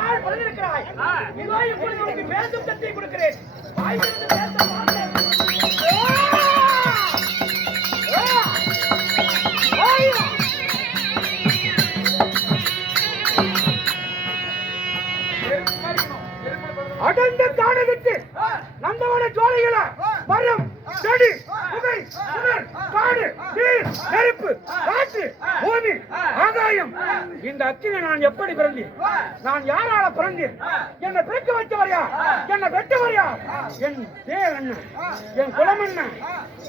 நாள் பிறந்திருக்கிறாய். இதோ இப்பொழுது உனக்கு பேசும் சக்தியை கொடுக்கிறேன். வாயிலிருந்து பேச மாட்டேன். அடர்ந்த காடு விட்டு நந்தவன ஜோலைகள மரம் செடி புகை சுடர் காடு நீர் நெருப்பு காற்று பூமி ஆகாயம் இந்த அக்கினி நான் எப்படி பிறந்தேன்? நான் யாரால பிறந்தேன்? என்னை பிறக்க வச்சவர் யார்? என்னை வெட்டவர் யார்? என் பேர் என்ன? என் குலம் என்ன?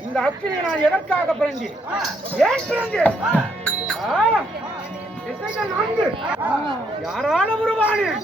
இந்த அக்கினி நான் எதற்காக பிறந்தேன்? ஏன் பிறந்தேன்? நான்கு யாரால உருவானேன்?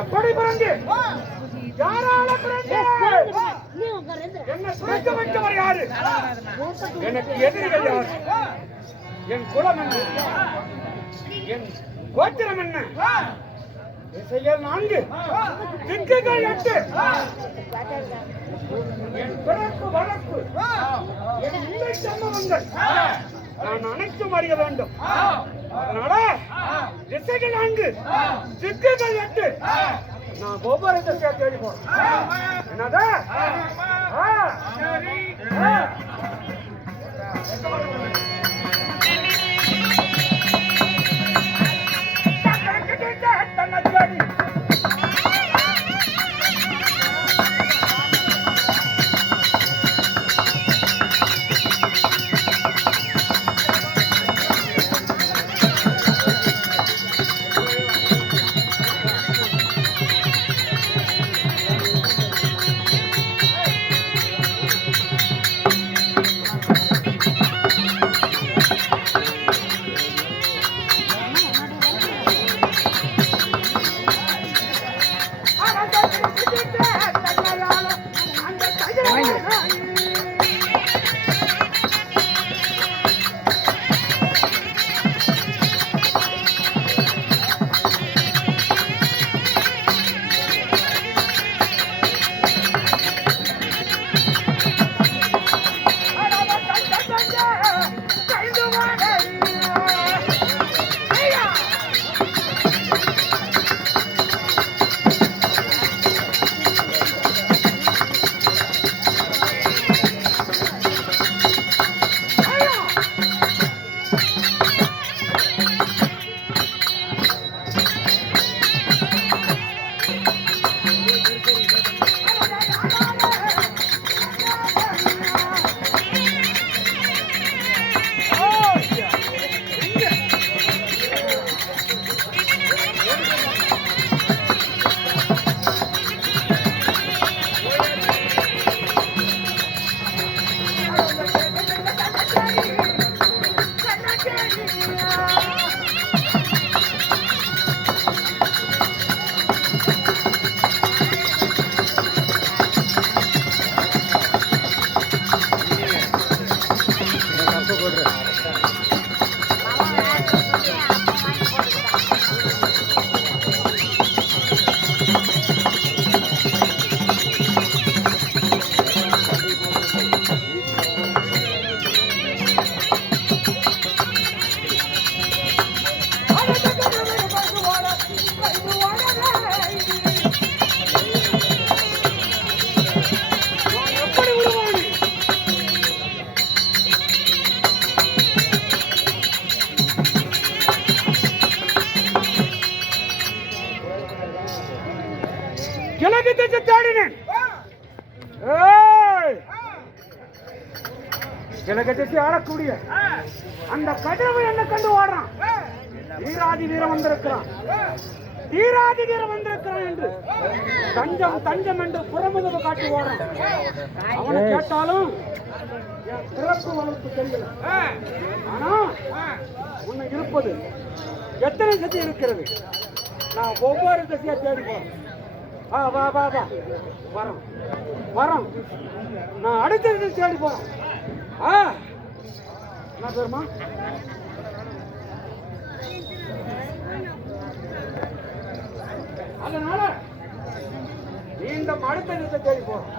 எப்படி பிறந்தேன்? யாரால பிறந்தேன்? என்னை சுரக்க வைத்தவர் யாரு? எனக்கு எதிரிகள் யாரு? என் குலம் என்ன? என் கோத்திரம் என்ன? திசைகள் 4, திக்குகள் 8. என் பிறப்பு வளர்ப்பு, என் உண்மை சம்பவங்கள் நான் அனைத்தும் அறிய வேண்டும். அதனால திசைகள் 4, திக்குகள் 8. நான் ஒவ்வொரு திசையா தேடி போறேன். என்னது? கிழக்கு திசை தேடினேன். கிழக்கு திசை ஆளக்கூடிய அந்த கதிரவன் என்ன கண்டு ஓடுறான். வீராதி வீரம் வந்திருக்கிறான், வீராதி வீரம் வந்திருக்கிறான் என்று தஞ்சம் தஞ்சம் என்று புறமுதுகு காட்டி ஓடுறான். அவனை கேட்டாலும் என் பிறப்பு வளர்ப்பு தெரியல. ஆனா உன்னை இருப்பது எத்தனை திசை இருக்கிறது? நான் ஒவ்வொரு திசையா தேடி போறேன். வா வா வா வா வரோம் வரோம். நான் அடுத்த தேடி போறேன். என்ன பேருமா? அதனால மீண்டும் அடுத்த திசை தேடி போறோம்.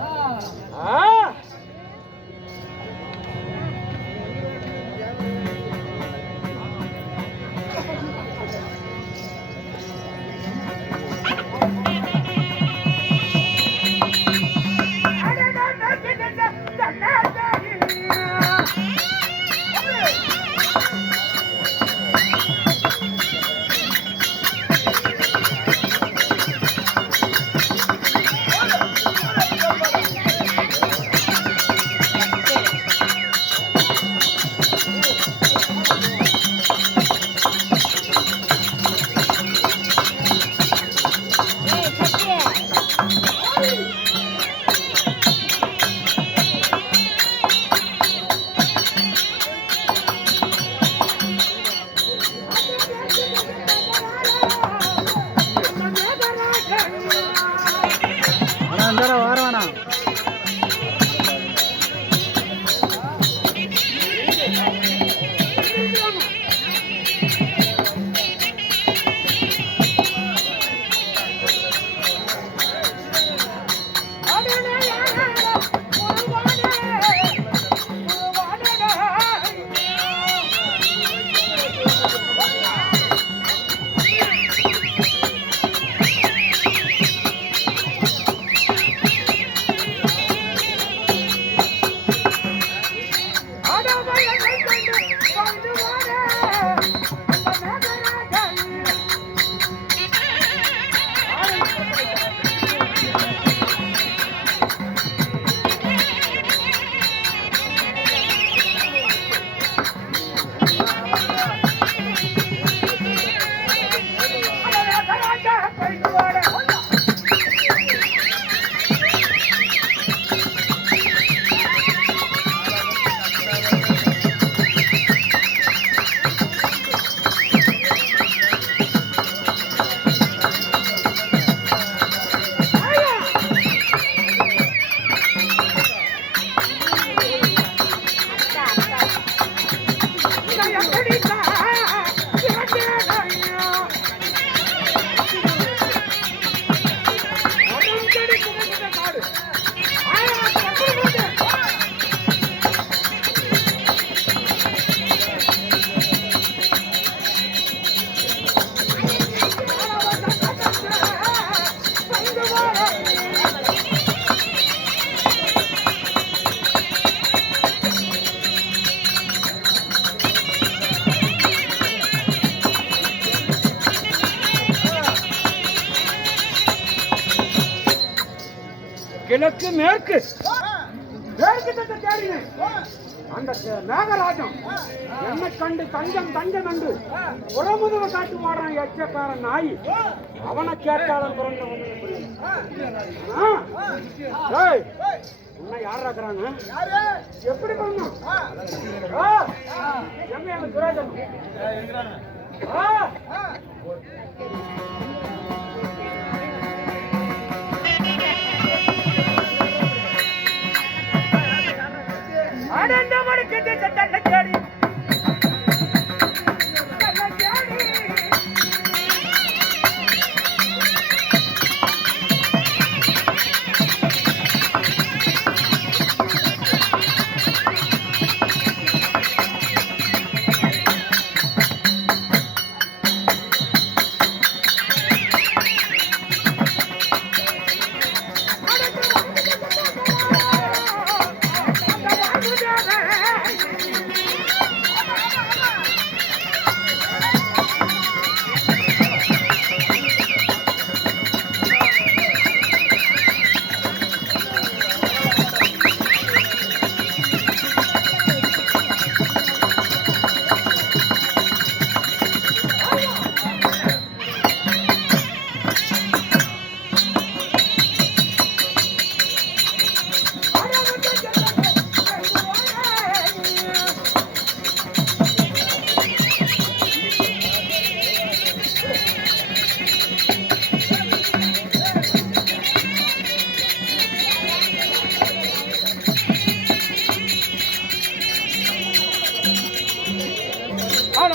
கிழக்கு மேற்கு மேற்கு திசை தேடினேன். அந்த நாகராஜன் என்னை கண்டு தஞ்சம் தஞ்சம் என்று புறமுதுக காட்டு வாடுறான் எச்சக்காரன் நாய். அவனை கேட்டாலும் உன்னை யார் இருக்கிறாங்க? எப்படி பண்ணணும்? எங்க துராஜன் அடந்தவனுக்கு திசை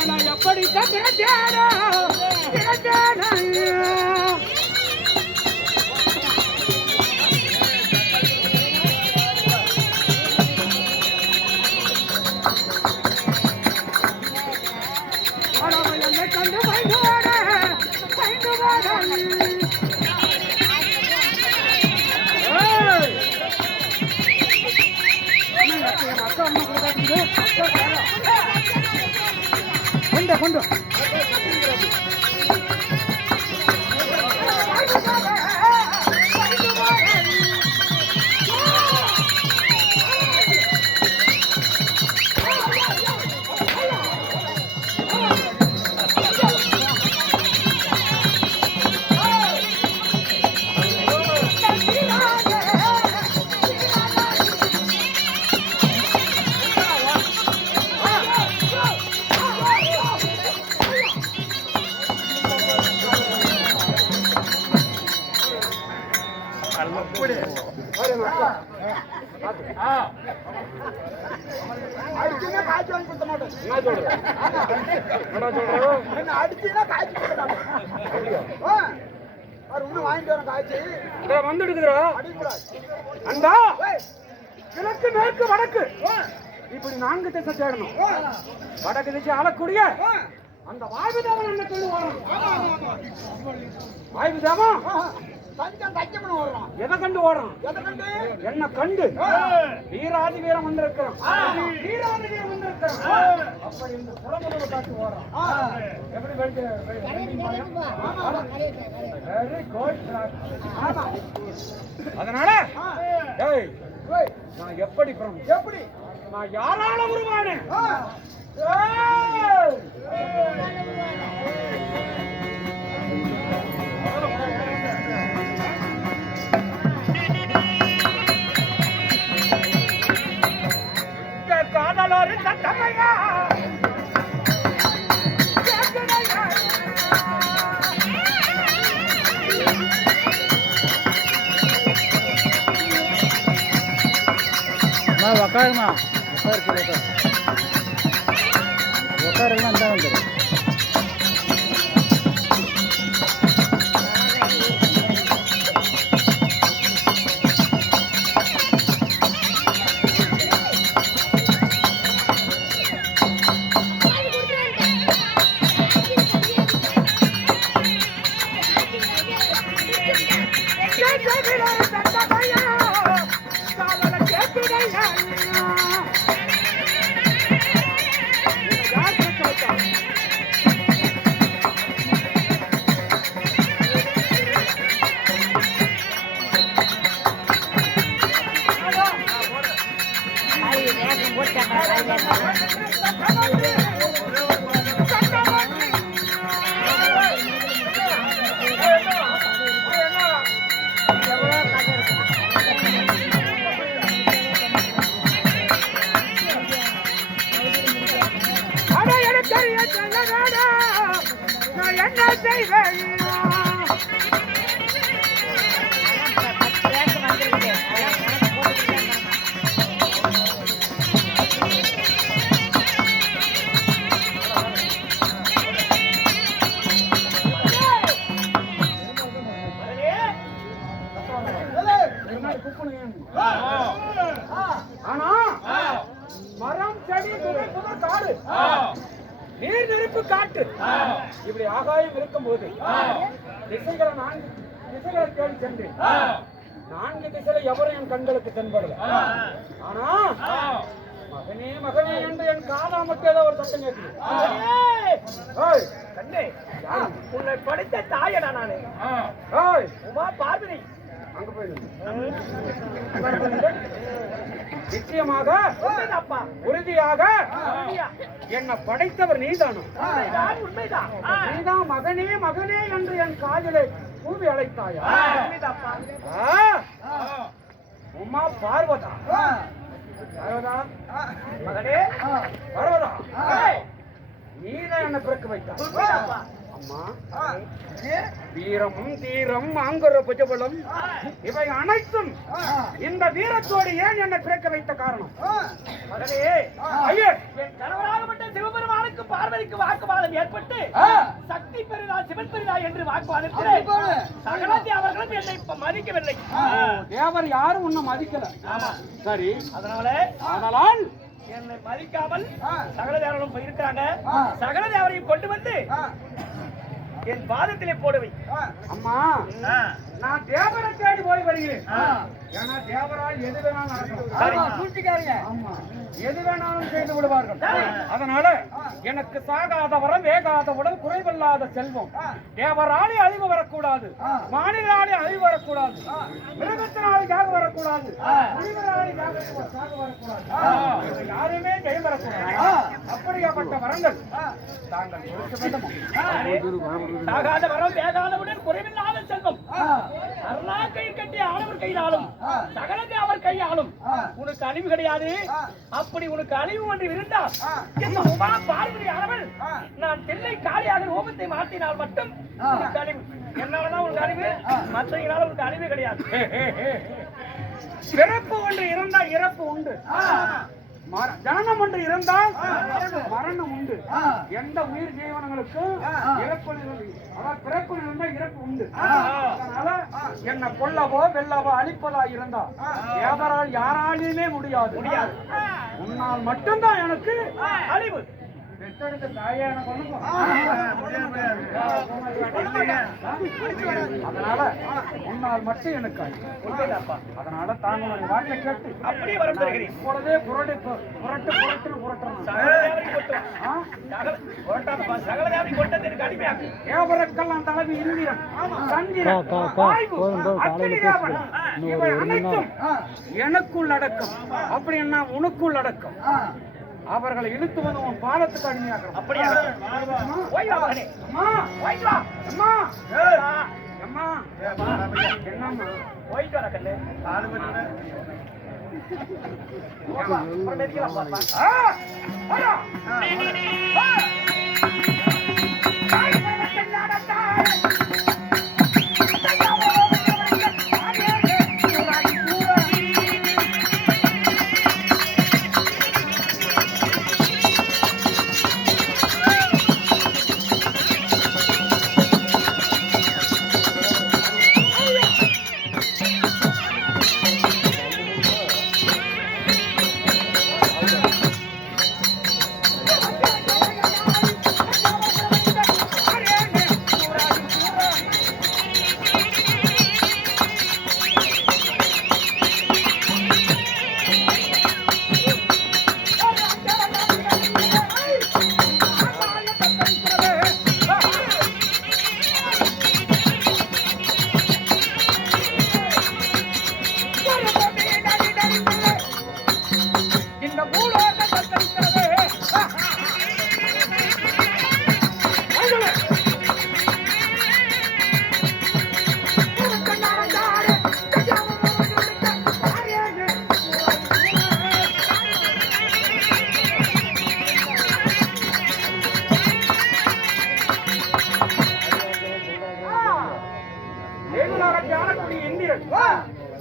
நான் எப்படித்தான் பிறந்தேனோ பிறந்தேனோ. என்னை கண்டு பயந்து வாட பயந்து வாட. அக்கா அம்மா கொண்டு கொண்டு அடிச்சுன்னா காய்ச்சி வாங்கி கொடுத்த மாட்டேன். என்ன சொல்றேன் அடிச்சுன்னா காய்ச்சி கொடுத்த மாட்டேன். இன்னும் வாங்கிட்டு வரேன் காய்ச்சி வந்துடுக்குறா அண்டா. கிழக்கு மேற்கு வடக்கு இப்படி 4 திசை தேடணும். வடக்கு திசை ஆளக்கூடிய அந்த வாயுதேவன் என்ன சொல்லி வரும். வாயுதேவன் எதை கண்டு ஓடுறான்? என்ன கண்டு வீராதி வீரம் வந்திருக்கிறான். வீராதி வீரம் வந்திருக்கிறான். அப்ப இந்த குளமுதல காட்டு ஓடுறான். எப்படி அதனால நான் எப்படி எப்படி நான் யாரால உருவானேன்? காதலோரு சட்டமையா உக்காருமா உக்காருலாம் அந்த வந்துடும். என்ன செய்வேன்? ஆனா மரம் செடி புதர் காடு நீர் நெருப்பு காட்டு இப்படி ஆகாயம் இருக்கும் போது திசைகளை 4 திசைகளை தேடி சென்று 4 திசையில எவரும் என் கண்களுக்கு தென்படல. ஆனா மகனே மகனே என்று என் காதா மட்டும் ஏதோ ஒரு சத்தம் கேட்குது. உன்னை படித்த தாயடா நானு. உமா பார்வதி அங்க போயிடு. நிச்சயமாக உறுதியாக என்னை படைத்தவர் நீதானோ? நீதான் மகனே மகனே என்று என் காதிலே கூவி அழைத்தாயா? உமா பார்வதா பார்வதா மகனே பார்வதா நீதான் என்னை பிறக்க வைத்தா. அம்மா வீரமும் தீரம் ஆங்கர புஜபலம் இவை அனைத்தும் இந்த வீரத்தோடு ஏன் என்னை பிறக்க வைத்த காரணம்? மகனே ஐயர் என் கணவராகப்பட்ட சிவபெருமானுக்கு பார்வை தேவருக்கு வாக்குவாதம் ஏற்பட்டு சக்தி பெரிதா சிவன் பெரிதா என்று வாக்குவாதத்தில் சகல தேவர்களும் என்னை இப்ப மதிக்கவில்லை. தேவர் யாரும் உன்னை மதிக்கல. சரி, அதனால் என்னை மதிக்காமல் சகல தேவர்களும் போயிருக்காங்க. சகல தேவரையும் கொண்டு வந்து என் பாதத்திலே போடுவை. அம்மா, நான் தேவரை தேடி போய் வருகிறேன். ஏன்னா தேவரால் எது வேணாலும் நடக்கும். ஆமா, எது வேணாலும் செய்து விடுவார்கள். அதனால எனக்கு சாகாத வரம், வேகாத உடல், குறைவில்லாத செல்வம், தேவராலே அழிவு வரக்கூடாது, மாநிலாலே அழிவு வரக்கூடாது, மிருகத்தினாலே ஜாக வரக்கூடாது, மனிதனாலே சாக வரக்கூடாது, யாருமே ஜெயம் வரக்கூடாது. அப்படியாப்பட்ட வரங்கள் தாங்கள் கொடுக்க வேண்டும். சாகாத வரம், வேகாத உடல், குறைவில்லாத செல்வம், அருளா கை கட்டி ஆடவர் கையாலும் சகலத்தை அவர் கையாலும் உனக்கு அழிவு கிடையாது. அப்படி உனக்கு அழிவு ஒன்று இருந்தால் இந்த உமா பார்வதி ஆனவள் நான் தென்னை காலியாக ஹோமத்தை மாற்றினால் மட்டும் உனக்கு அழிவு. என்னாலதான் உனக்கு அழிவு, மற்றவங்களால உனக்கு அழிவு கிடையாது. பிறப்பு ஒன்று இருந்தால் இறப்பு உண்டு, ஜனனம் ஒன்று இருந்தால் மரணம் உண்டு. எந்த உயிர் ஜீவனங்களுக்கும் பிறப்பு இருந்தால் இறப்பு உண்டு. அதனால என்ன கொல்லவோ வெல்லவோ அழிப்பதா இருந்தா தேவரால் யாராலையுமே முடியாது. உன்னால் மட்டும்தான் எனக்கு அழிவு. பெற்றெடுத்த தாயான அதனால உன்னால் மட்டும் எனக்கு அதனால தாங்களுடைய வார்த்தை கேட்டு அப்படியே வரம் தருகிறேன். இப்பொழுதே புரட்டு புரட்டணும். தேவருக்கெல்லாம் தலைவி இந்திரன், சந்திரன், அக்னி தேவன், இவை அனைத்தும் எனக்குள் அடக்கம். அப்படி என்ன உனக்குள் அடக்கம். அவர்களை இழுத்து வந்து உன் பாலத்துக்கு அடிமையாக்கணும். அப்படியா? என்னம்மா போயிட்டு வர கண்ணு.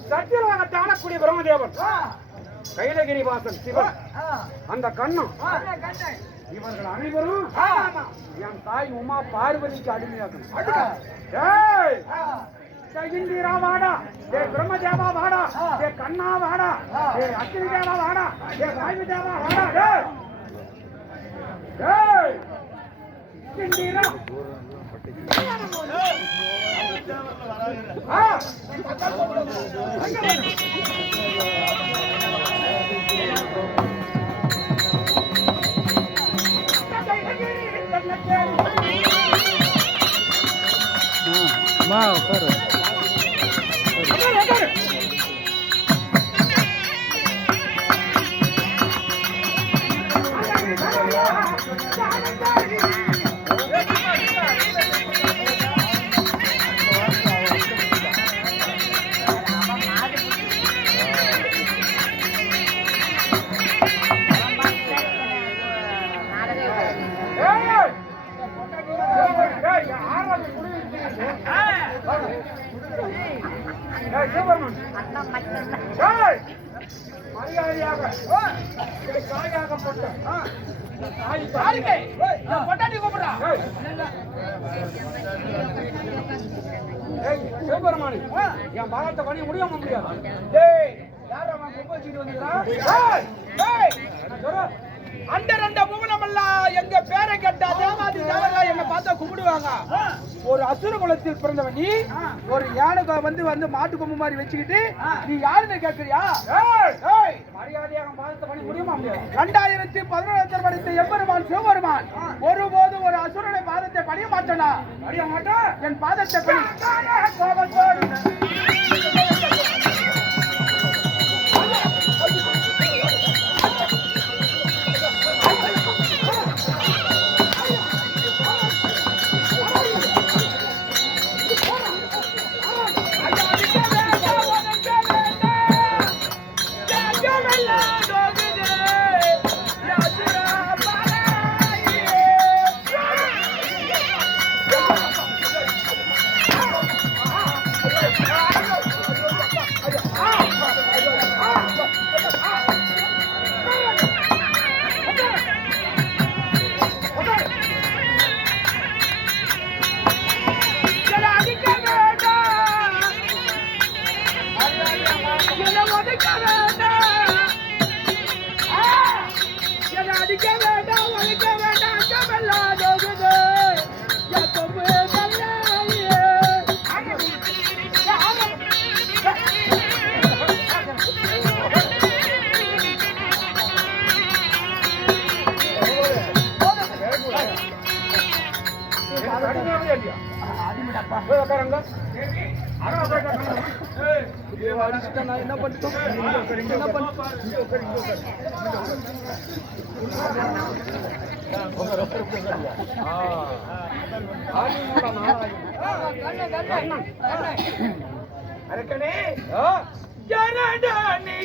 சத்தியலோகத்தை ஆளக்கூடிய பிரம்மதேவன், கைலகிரி வாசன் சிவன், அந்த கண்ணன், இவர்கள் அனைவரும் என் தாய் உமா பார்வதிக்கு அடிமையாக்கணும். இந்திரா வாடா, பிரம்மதேவா வாடா, கண்ணா வாடா, அக்னி தேவா வாடா, வாயு தேவா வாடா, இந்திரா மரியாதையாக தாயாகப்பட்ட பொட்டாட்டி கூப்பிடுறா. சிவபெருமானி என் பாகத்தை பண்ணி முடியாம முடியாது. டேய் யாரா அவன் கொம்பு வச்சிட்டு வந்திருக்கான்? டேய் டேய் என்ன சொல்ற? அந்த ரெண்டு மூலமெல்லாம் எங்க பேரை கேட்டா தேவாதி தேவர்களா என்ன பார்த்தா கும்பிடுவாங்க. ஒரு அசுர குலத்தில் பிறந்தவன் நீ ஒரு யானை வந்து மாட்டு கொம்பு மாதிரி வச்சுக்கிட்டு நீ யாருன்னு கேட்கறியா? மரியாதையாக பாகத்தை பண்ணி முடியுமா முடியாது? 2011 படித்த எம்பெருமான் சிவபெருமான் ஒருபோது ஒரு அசுரனை பாதத்தை பணிய மாட்டேனா? அறிய மாட்டேன். என் பாதத்தை பணி. என்ன பண்ணிட்டோம்? என்ன அரக்கனே யாரடா நீ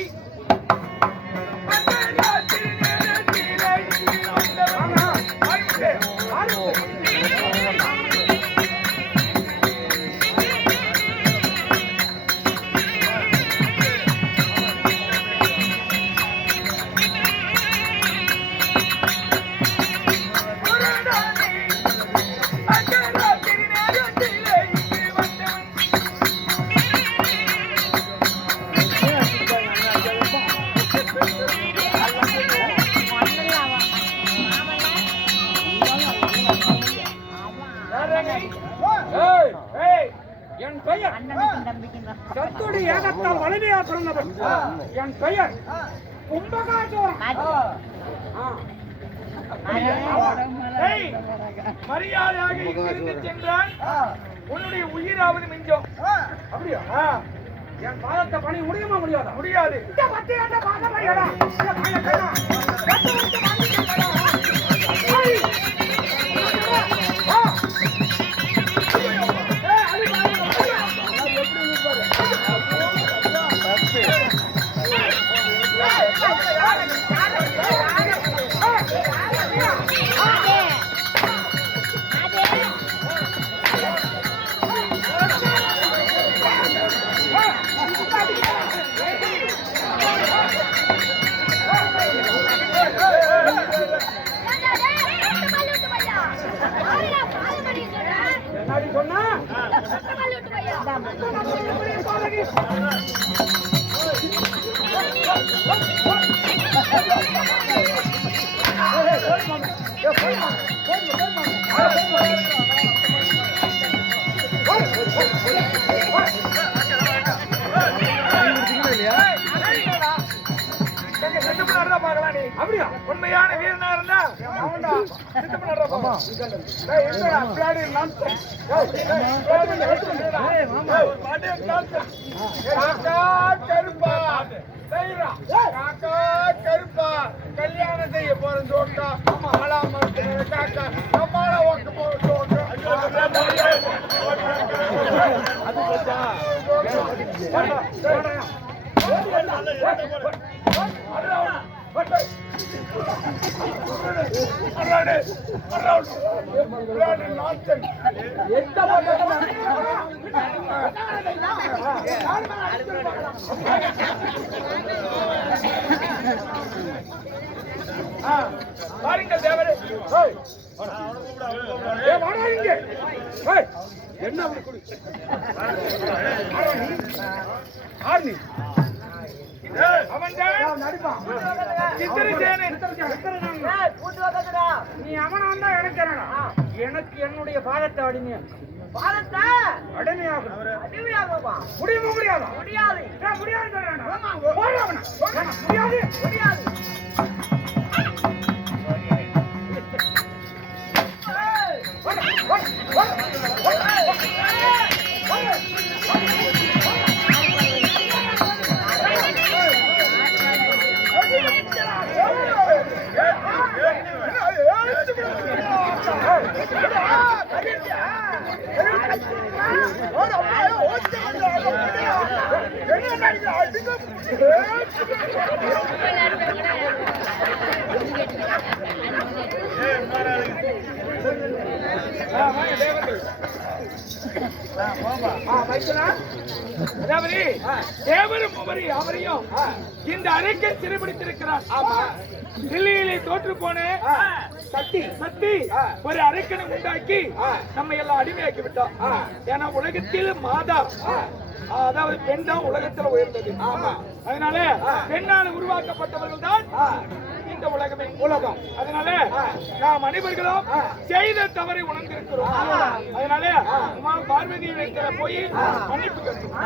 என் பெயர் சத்துடி ஏகத்தால் வலிமையா பிறந்தவன். என் பெயர் கும்பகாசோரம். மரியாதையாக இங்கிருந்து சென்றால் உன்னுடைய உயிராவது மிஞ்சம். அப்படியா? என் பாதத்தை பணி முடியுமா முடியாதா? முடியாது. சொன்னா அப்படியா? உண்மையான வீரனா இருந்தா கல்யாணம் செய்ய போறேன் சோட்டா காக்கா நம்மளால ஒக்க போறோம் பாருங்கள் தேவரே. ஏய், ஏய், வாடா இங்க. ஏய், என்ன அப்படி குடி? ஆர் நீ? அவன் நடிப்பான். சித்திரசேனன். நீ அவனா இருந்தா எனக்கு என்னடா? எனக்கு என்னுடைய பாதத்தை அடிமையா அடிமையாகும். முடியுமா முடியாதா? முடியாது சொல்றேன். முடியாது. தேவரும் உமரி அவரையும் இந்த அறைக்கை சிறைபிடித்திருக்கிறார். தில்லியிலே தோற்று போன சக்தி ஒரு அரைக்கணை உண்டாக்கி நம்ம எல்லாம் அடிமையாக்கி விட்டோம். ஏன்னா உலகத்தில் மாதா, அதாவது பெண் தான் உலகத்தில் உயர்ந்தது. அதனால பெண்ணால் உருவாக்கப்பட்டவர்கள் தான் இந்த உலகம். அதனால நாம் அனைவர்களும் செய்த தவறை உணர்ந்திருக்கிறோம். அதனால பார்வதி வைக்கிற போய் மன்னிப்பு கேட்கிறோம்.